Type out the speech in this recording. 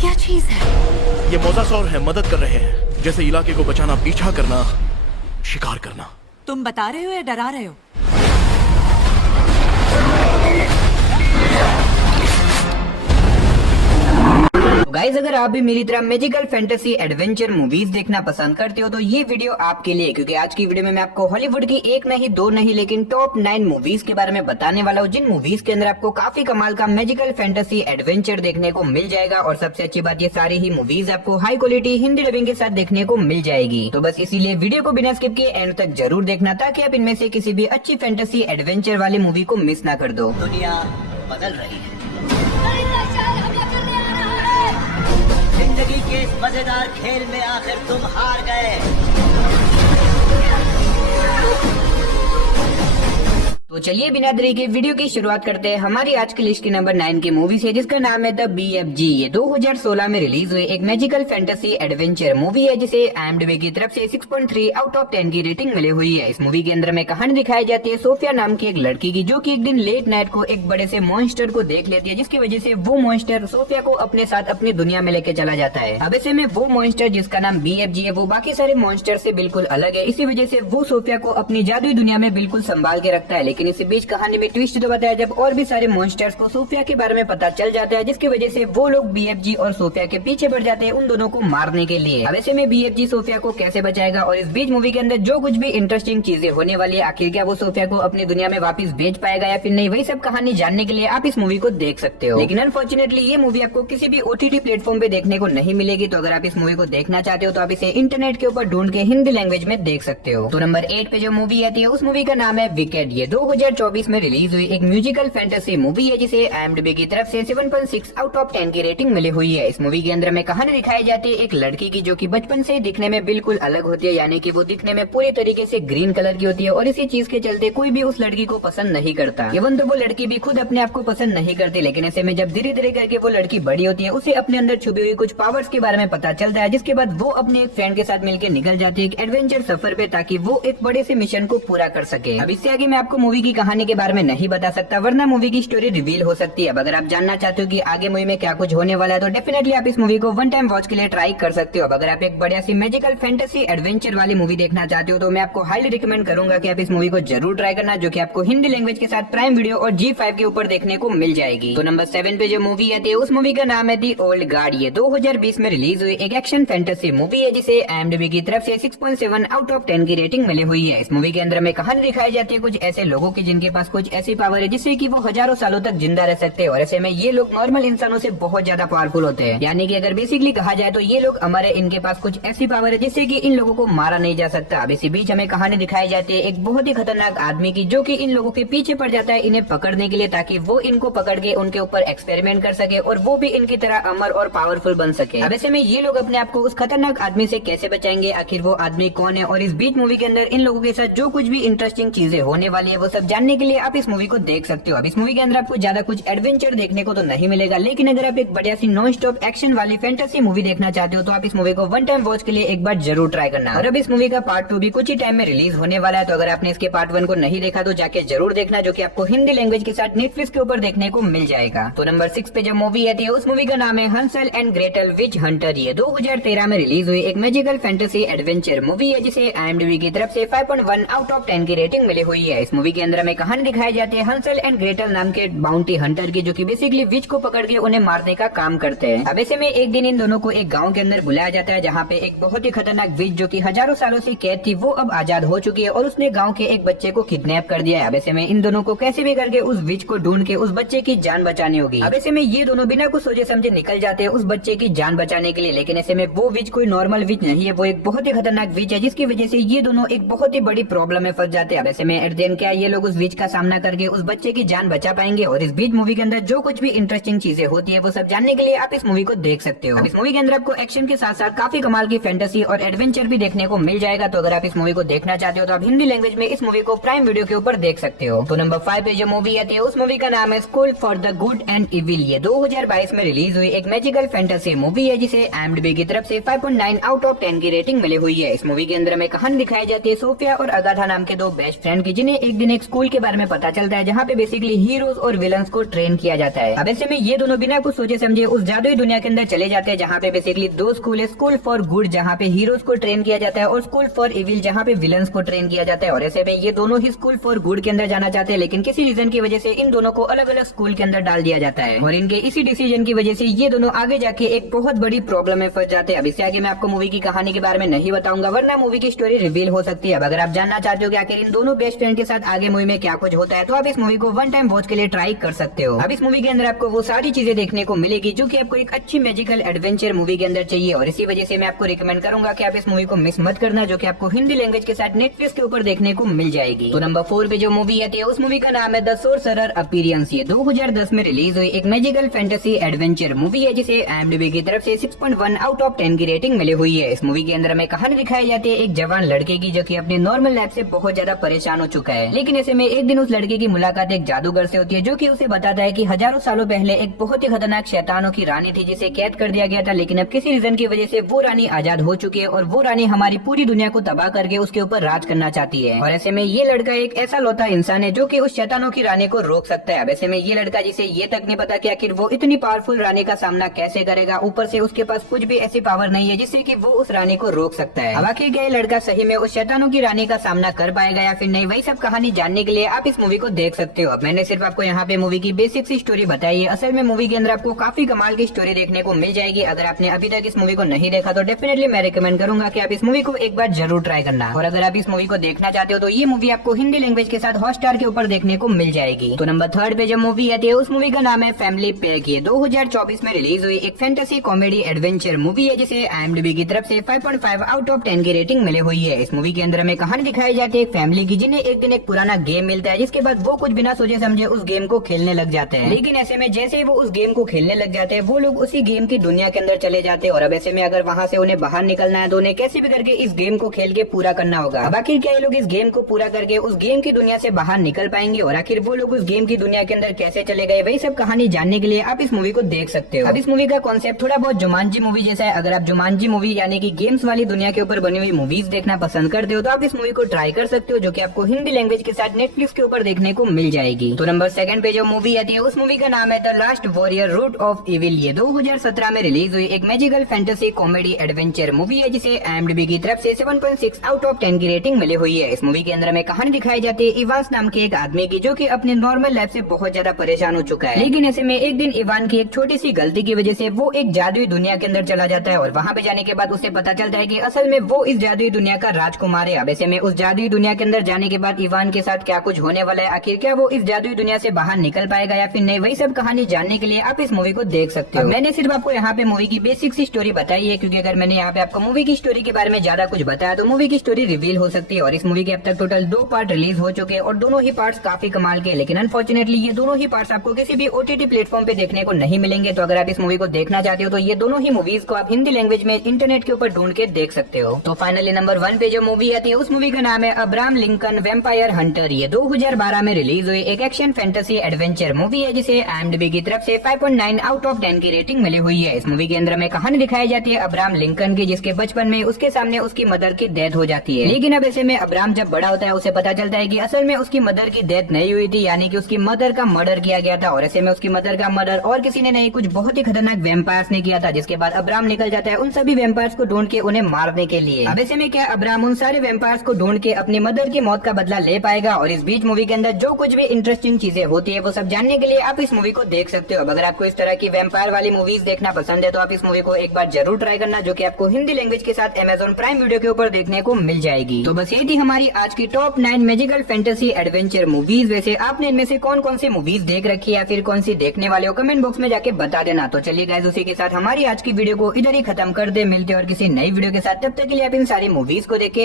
क्या चीज है? ये मोजासौर है, मदद कर रहे हैं। जैसे इलाके को बचाना, पीछा करना, शिकार करना। तुम बता रहे हो या डरा रहे हो? गाइज अगर आप भी मेरी तरह मैजिकल फैंटेसी एडवेंचर मूवीज देखना पसंद करते हो तो ये वीडियो आपके लिए, क्योंकि आज की वीडियो में मैं आपको हॉलीवुड की एक नहीं दो नहीं लेकिन टॉप 9 मूवीज के बारे में बताने वाला हूँ, जिन मूवीज के अंदर आपको काफी कमाल का मैजिकल फैंटेसी एडवेंचर देखने को मिल जाएगा। और सबसे अच्छी बात, ये सारी ही मूवीज आपको हाई क्वालिटी हिंदी डबिंग के साथ देखने को मिल जाएगी। तो बस इसीलिए वीडियो को बिना स्किप किए एंड तक जरूर देखना, ताकि आप इनमें से किसी भी अच्छी फैंटेसी एडवेंचर वाली मूवी को मिस ना कर दो। दुनिया बदल रही है, जिंदगी के इस मजेदार खेल में आखिर तुम हार गए। तो चलिए बिना देरी के वीडियो की शुरुआत करते हैं हमारी आज की लिस्ट की नंबर 9 की मूवी से, जिसका नाम है द BFG। ये 2016 में रिलीज हुई एक मैजिकल फैंटेसी एडवेंचर मूवी है, जिसे IMDb की तरफ से 6.3 आउट ऑफ 10 की रेटिंग मिली हुई है। इस मूवी के अंदर में कहानी दिखाई जाती है सोफिया नाम की एक लड़की की, जो कि एक दिन लेट नाइट को एक बड़े से मॉन्स्टर को देख लेती है, जिसकी वजह से वो मॉन्स्टर सोफिया को अपने साथ अपनी दुनिया में लेके चला जाता है। अब ऐसे में वो मॉन्स्टर जिसका नाम BFG है, वो बाकी सारे मॉन्स्टर से बिल्कुल अलग है। इसी वजह से वो सोफिया को अपनी जादुई दुनिया में बिल्कुल संभाल के रखता है। लेकिन इसी बीच कहानी में ट्विस्ट तो बताया जब और भी सारे मॉन्स्टर्स को सोफिया के बारे में पता चल जाता है, जिसकी वजह से वो लोग BFG और सोफिया के पीछे बढ़ जाते हैं उन दोनों को मारने के लिए। अब ऐसे में BFG सोफिया को कैसे बचाएगा और इस बीच मूवी के अंदर जो कुछ भी इंटरेस्टिंग चीजें होने वाली है, आखिर क्या वो सोफिया को अपनी दुनिया में वापस भेज पाएगा या फिर नहीं, वही सब कहानी जानने के लिए आप इस मूवी को देख सकते हो। लेकिन अनफॉर्चुनेटली ये मूवी आपको किसी भी OTT प्लेटफॉर्म पे देखने को नहीं मिलेगी। तो अगर आप इस मूवी को देखना चाहते हो तो आप इसे इंटरनेट के ऊपर ढूंढ के हिंदी लैंग्वेज में देख सकते हो। तो नंबर 8 पे जो मूवी आती है उस मूवी का नाम है विकेड। ये 2024 में रिलीज हुई एक म्यूजिकल फैंटेसी मूवी है, जिसे IMDb की तरफ से 7.6 आउट ऑफ 10 की रेटिंग मिली हुई है। इस मूवी के अंदर में कहानी दिखाई जाती है एक लड़की की, जो कि बचपन से दिखने में बिल्कुल अलग होती है, यानी कि वो दिखने में पूरी तरीके से ग्रीन कलर की होती है। और इसी चीज के चलते कोई भी उस लड़की को पसंद नहीं करता। इवन तो वो लड़की भी खुद अपने आप को पसंद नहीं करती। लेकिन ऐसे में जब धीरे धीरे करके वो लड़की बड़ी होती है, उसे अपने अंदर छुपी हुई कुछ पावर्स के बारे में पता चलता है, जिसके बाद वो अपने एक फ्रेंड के साथ मिलकर निकल जाती है एक एडवेंचर सफर पे, ताकि वो एक बड़े से मिशन को पूरा कर सके। अब इससे आगे मैं आपको मूवी की कहानी के बारे में नहीं बता सकता, वरना मूवी की स्टोरी रिवील हो सकती है। अब अगर आप जानना चाहते हो कि आगे मूवी में क्या कुछ होने वाला है, तो डेफिनेटली आप इस मूवी को वन टाइम वॉच के लिए ट्राई कर सकते हो। अब अगर आप एक बढ़िया सी मैजिकल फैंटेसी एडवेंचर वाली मूवी देखना चाहते हो तो मैं आपको हाईली रिकमेंड करूंगा कि आप इस मूवी को जरूर ट्राई करना, जो कि आपको हिंदी लैंग्वेज के साथ प्राइम वीडियो और G5 के ऊपर देखने को मिल जाएगी। तो नंबर 7 पे जो मूवी आती है उस मूवी का नाम है दी ओल्ड गार्ड। ये 2020 में रिलीज हुई एक एक्शन फैंटेसी मूवी है, जिसे IMDb की तरफ से 6.7 आउट ऑफ 10 की रेटिंग मिली हुई है। इस मूवी के अंदर में कहानी दिखाई जाती है कुछ ऐसे लोगों की, जिनके पास कुछ ऐसी पावर है जिससे कि वो हजारों सालों तक जिंदा रह सकते हैं। और ऐसे में ये लोग नॉर्मल इंसानों से बहुत ज्यादा पावरफुल होते हैं, यानी कि अगर बेसिकली कहा जाए तो ये लोग हमारे, इनके पास कुछ ऐसी पावर है जिससे कि इन लोगों को मारा नहीं जा सकता। अब इसी बीच हमें कहानी दिखाई जाती है एक बहुत ही खतरनाक आदमी की, जो कि इन लोगों के पीछे पड़ जाता है इन्हें पकड़ने के लिए, ताकि वो इनको पकड़ के उनके ऊपर एक्सपेरिमेंट कर सके और वो भी इनकी तरह अमर और पावरफुल बन सके। अब ऐसे में ये लोग अपने आप को उस खतरनाक आदमी से कैसे बचाएंगे, आखिर वो आदमी कौन है, और इस बीच मूवी के अंदर इन लोगों के साथ जो कुछ भी इंटरेस्टिंग चीजें होने वाली है, वो सब जानने के लिए आप इस मूवी को देख सकते हो। अब इस मूवी के अंदर आपको ज्यादा कुछ एडवेंचर देखने को तो नहीं मिलेगा, लेकिन अगर आप एक बढ़िया सी नॉन स्टॉप एक्शन वाली फैंटेसी मूवी देखना चाहते हो तो आप इस मूवी को वन टाइम वॉच के लिए एक बार जरूर ट्राई करना। और अब इस मूवी का पार्ट 2 भी कुछ ही टाइम में रिलीज होने वाला है, तो अगर आपने इसके पार्ट 1 को नहीं देखा तो जाके जरूर देखना, जो कि आपको हिंदी लैंग्वेज के साथ नेटफ्लिक्स के ऊपर देखने को मिल जाएगा। तो नंबर 6 पे जो मूवी आती है उस मूवी का नाम है Hansal and Gretel which Hunter. ये 2013 में रिलीज हुई एक मैजिकल फैंटेसी एडवेंचर मूवी है, जिसे IMDb की तरफ से 5.1 आउट ऑफ 10 की रेटिंग मिली हुई है। इस मूवी के अंदर हमें कहानी दिखाई जाती है हंसल एंड ग्रेटल नाम के बाउंटी हंटर की, जो कि बेसिकली विच को पकड़ के उन्हें मारने का काम करते हैं। अब ऐसे में एक दिन इन दोनों को एक गांव के अंदर बुलाया जाता है, जहां पे एक बहुत ही खतरनाक विच, जो कि हजारों सालों से कैद थी, वो अब आजाद हो चुकी है और उसने गांव के एक बच्चे को किडनैप कर दिया है। अब ऐसे में इन दोनों को कैसे भी करके उस विच को ढूंढ के उस बच्चे की जान बचानी होगी। अब ऐसे में ये दोनों बिना कुछ सोचे समझे निकल जाते हैं उस बच्चे की जान बचाने के लिए। लेकिन ऐसे में वो विच कोई नॉर्मल विच नहीं है, वो एक बहुत ही खतरनाक विच है, जिसकी वजह से ये दोनों एक बहुत ही बड़ी प्रॉब्लम में फंस जाते हैं। अब ऐसे में एट द एंड क्या ये लोग उस विच का सामना करके उस बच्चे की जान बचा पाएंगे? और इस बीच मूवी के अंदर जो कुछ भी इंटरेस्टिंग चीजें होती है वो सब जानने के लिए आप इस मूवी को देख सकते हो। इस मूवी के अंदर आपको एक्शन के साथ साथ काफी कमाल की फैंटेसी और एडवेंचर भी देखने को मिल जाएगा। तो अगर आप इस मूवी को देखना चाहते हो तो आप हिंदी लैंग्वेज में इस मूवी को प्राइम वीडियो के ऊपर देख सकते हो। तो नंबर 5 पे जो मूवी आती है उस मूवी का नाम है school for the good and evil. ये 2022 में रिलीज हुई एक मैजिकल फैंटेसी मूवी है, जिसे IMDb की तरफ से 5.9 आउट ऑफ 10 की रेटिंग मिली हुई है। इस मूवी के अंदर हमें कहानी दिखाई जाती है सोफिया और अगाथा नाम के दो बेस्ट फ्रेंड की, जिन्हें एक दिन एक स्कूल के बारे में पता चलता है जहाँ पे बेसिकली हीरोज और विलन्स को ट्रेन किया जाता है। अब ऐसे में ये दोनों बिना कुछ सोचे समझे उस जादुई दुनिया के अंदर चले जाते हैं जहाँ पे बेसिकली दो स्कूल है, स्कूल फॉर गुड जहाँ पे हीरोज को ट्रेन किया जाता है और स्कूल फॉर इविल जहाँ पे विलन्स को ट्रेन किया जाता है। और ऐसे में ये दोनों ही स्कूल फॉर गुड के अंदर जाना चाहते हैं, लेकिन किसी रीजन की वजह से इन दोनों को अलग अलग स्कूल के अंदर डाल दिया जाता है और इनके इसी डिसीजन की वजह से ये दोनों आगे जाके एक बहुत बड़ी प्रॉब्लम में फंस जाते हैं। अब इससे आगे मैं आपको मूवी की कहानी के बारे में नहीं बताऊंगा वरना मूवी की स्टोरी रिवील हो सकती है। अब अगर आप जानना चाहते हो कि आखिर इन दोनों बेस्ट फ्रेंड के साथ आगे मूवी में क्या कुछ होता है तो आप इस मूवी को वन टाइम वॉच के लिए ट्राई कर सकते हो। अब इस मूवी के अंदर आपको वो सारी चीजें देखने को मिलेगी जो कि आपको एक अच्छी मैजिकल एडवेंचर मूवी के अंदर चाहिए और इसी वजह से मैं आपको रिकमेंड करूंगा कि आप इस मूवी को मिस मत करना, जो कि आपको हिंदी लैंग्वेज के साथ नेटफ्लिक्स के ऊपर देखने को मिल जाएगी। तो नंबर 4 पे जो मूवी आती है उस मूवी का नाम है द सोर्सरर अपीयरेंस। ये 2010 में रिलीज हुई एक मैजिकल फैंटेसी एडवेंचर मूवी है जिसे IMDb की तरफ से 6.1 आउट ऑफ 10 की रेटिंग मिली हुई है। इस मूवी के अंदर हमें कहानी दिखाई जाती है एक जवान लड़के की जो कि अपनी नॉर्मल लाइफ से बहुत ज्यादा परेशान हो चुका है, लेकिन ऐसे में एक दिन उस लड़के की मुलाकात एक जादूगर से होती है जो कि उसे बताता है कि हजारों सालों पहले एक बहुत ही खतरनाक शैतानों की रानी थी जिसे कैद कर दिया गया था, लेकिन अब किसी रीजन की वजह से वो रानी आजाद हो चुकी है और वो रानी हमारी पूरी दुनिया को तबाह करके उसके ऊपर राज करना चाहती है। और ऐसे में ये लड़का एक ऐसा लौता इंसान है जो कि उस शैतानों की रानी को रोक सकता है। अब ऐसे में ये लड़का जिसे ये तक नहीं पता कि आखिर वो इतनी पावरफुल रानी का सामना कैसे करेगा, ऊपर से उसके पास कुछ भी ऐसी पावर नहीं है जिससे कि वो उस रानी को रोक सकता है। अब आखिर क्या ये लड़का सही में उस शैतानों की रानी का सामना कर पाएगा या फिर नहीं, वही सब कहानी जानने के लिए आप इस मूवी को देख सकते हो। अब मैंने सिर्फ आपको यहाँ पे मूवी की बेसिक सी स्टोरी बताई है, असल में मूवी के अंदर आपको काफी कमाल की स्टोरी देखने को मिल जाएगी। अगर आपने अभी तक इस मूवी को नहीं देखा तो डेफिनेटली मैं रिकमेंड करूंगा कि आप इस मूवी को एक बार जरूर ट्राई करना। और अगर आप इस मूवी को देखना चाहते हो तो ये मूवी आपको हिंदी लैंग्वेज के साथ हॉटस्टार के ऊपर देखने को मिल जाएगी। तो नंबर 3 पे जो मूवी आती है उस मूवी का नाम है फैमिली पैक। ये 2024 में रिलीज हुई एक फैंटेसी कॉमेडी एडवेंचर मूवी है जिसे IMDb की तरफ से 5.5 आउट ऑफ 10 की रेटिंग मिली हुई है। इस मूवी के अंदर हमें कहानी दिखाई जाती है एक फैमिली की जिन्हें एक दिन एक पुराना गेम मिलता है, जिसके बाद वो कुछ बिना सोचे समझे उस गेम को खेलने लग जाते हैं। लेकिन ऐसे में जैसे वो उस गेम को खेलने लग जाते हैं वो लोग उसी गेम की दुनिया के अंदर चले जाते हैं और अब ऐसे में अगर वहाँ से उन्हें बाहर निकलना है तो उन्हें कैसे भी करके इस गेम को खेल के पूरा करना होगा। अब आखिर क्या ये लोग इस गेम को पूरा करके उस गेम की दुनिया से बाहर निकल पाएंगे और आखिर वो लोग उस गेम की दुनिया के अंदर कैसे चले गए, वही सब कहानी जानने के लिए आप इस मूवी को देख सकते हो। अब इस मूवी का कॉन्सेप्ट थोड़ा बहुत जुमानजी मूवी जैसा है। अगर आप जुमानजी मूवी यानी कि गेम्स वाली दुनिया के ऊपर बनी हुई मूवीज देखना पसंद करते हो तो आप इस मूवी को ट्राई कर सकते हो, जो कि आपको हिंदी लैंग्वेज के साथ नेटफ्लिक्स के ऊपर देखने को मिल जाएगी। तो नंबर 2 पे जो मूवी आती है उस मूवी का नाम है the last warrior root of evil. ये 2017 में रिलीज हुई एक magical fantasy comedy adventure movie है जिसे IMDb की तरफ से 7.6 आउट ऑफ 10 की रेटिंग मिली हुई है। इस मूवी के अंदर हमें कहानी दिखाई जाती है इवांस नाम के एक आदमी की जो कि अपने नॉर्मल लाइफ से बहुत ज्यादा परेशान हो चुका है, लेकिन ऐसे में एक दिन इवान की एक छोटी सी गलती की वजह से वो एक जादुई दुनिया के अंदर चला जाता है और वहाँ पे जाने के बाद उसे पता चलता है कि असल में वो इस जादुई दुनिया का राजकुमार है। अब ऐसे में उस जादुई दुनिया के अंदर जाने के बाद इवान के साथ क्या कुछ होने वाला है, आखिर क्या वो इस जादुई दुनिया से बाहर निकल पाएगा या फिर नहीं, वही सब कहानी जानने के लिए आप इस मूवी को देख सकते हो। मैंने सिर्फ आपको यहाँ पे मूवी की बेसिक सी स्टोरी बताई है, क्योंकि अगर मैंने यहाँ पे आपको मूवी की स्टोरी के बारे में ज्यादा कुछ बताया तो मूवी की स्टोरी रिवील हो सकती है। और इस मूवी के अब तक टोटल 2 पार्ट रिलीज हो चुके हैं और दोनों ही पार्ट्स काफी कमाल के, लेकिन अनफॉर्चुनेटली ये दोनों ही पार्ट्स आपको किसी भी OTT प्लेटफॉर्म पे देखने को नहीं मिलेंगे। तो अगर आप इस मूवी को देखना चाहते हो तो ये दोनों ही मूवीज को आप हिंदी लैंग्वेज में इंटरनेट के ऊपर ढूंढ के देख सकते हो। तो फाइनली नंबर 1 पे जो मूवी आती है उस मूवी का नाम है अब्राहम लिंकन वैम्पायर हंटर। ये 2012 में रिलीज हुई एक एक्शन फैंटेसी एडवेंचर मूवी है जिसे IMDb की तरफ से 5.9 आउट ऑफ 10 की रेटिंग मिली हुई है। इस मूवी के अंदर हमें कहानी दिखाई जाती है अब्राहम लिंकन की, जिसके बचपन में उसके सामने उसकी मदर की डेथ हो जाती है। लेकिन अब ऐसे में अब्राहम जब बड़ा होता है उसे पता चलता है कि असल में उसकी मदर की डेथ नहीं हुई थी, यानी कि उसकी मदर का मर्डर किया गया था। और ऐसे में उसकी मदर का मर्डर और किसी ने नहीं, कुछ बहुत ही खतरनाक वैम्पायर्स ने किया था, जिसके बाद अब्राहम निकल जाता है उन सभी वैम्पायर्स को ढूंढ के उन्हें मारने के लिए। अब ऐसे में क्या अब्राहम उन सारे वैम्पायर्स को ढूंढ के अपनी मदर की मौत का बदला ले पाएगा? और इस बीच मूवी के अंदर जो कुछ भी इंटरेस्टिंग चीजें होती है वो सब जानने के लिए आप इस मूवी को देख सकते हो। अब अगर आपको इस तरह की वैम्पायर वाली मूवीज देखना पसंद है तो आप इस मूवी को एक बार जरूर ट्राई करना, जो कि आपको हिंदी लैंग्वेज के साथ Amazon प्राइम वीडियो के ऊपर देखने को मिल जाएगी। तो बस ये थी हमारी आज की top 9 magical fantasy adventure movies. वैसे आपने इनमें से कौन कौन सी मूवीज देख रखी है या फिर कौन सी देखने वाले हो, कमेंट बॉक्स में जाके बता देना। तो चलिए गाइस, उसी के साथ हमारी आज की वीडियो को इधर ही खत्म कर दे। मिलते और किसी नई वीडियो के साथ, तब तक के लिए आप इन सारी मूवीज को देख के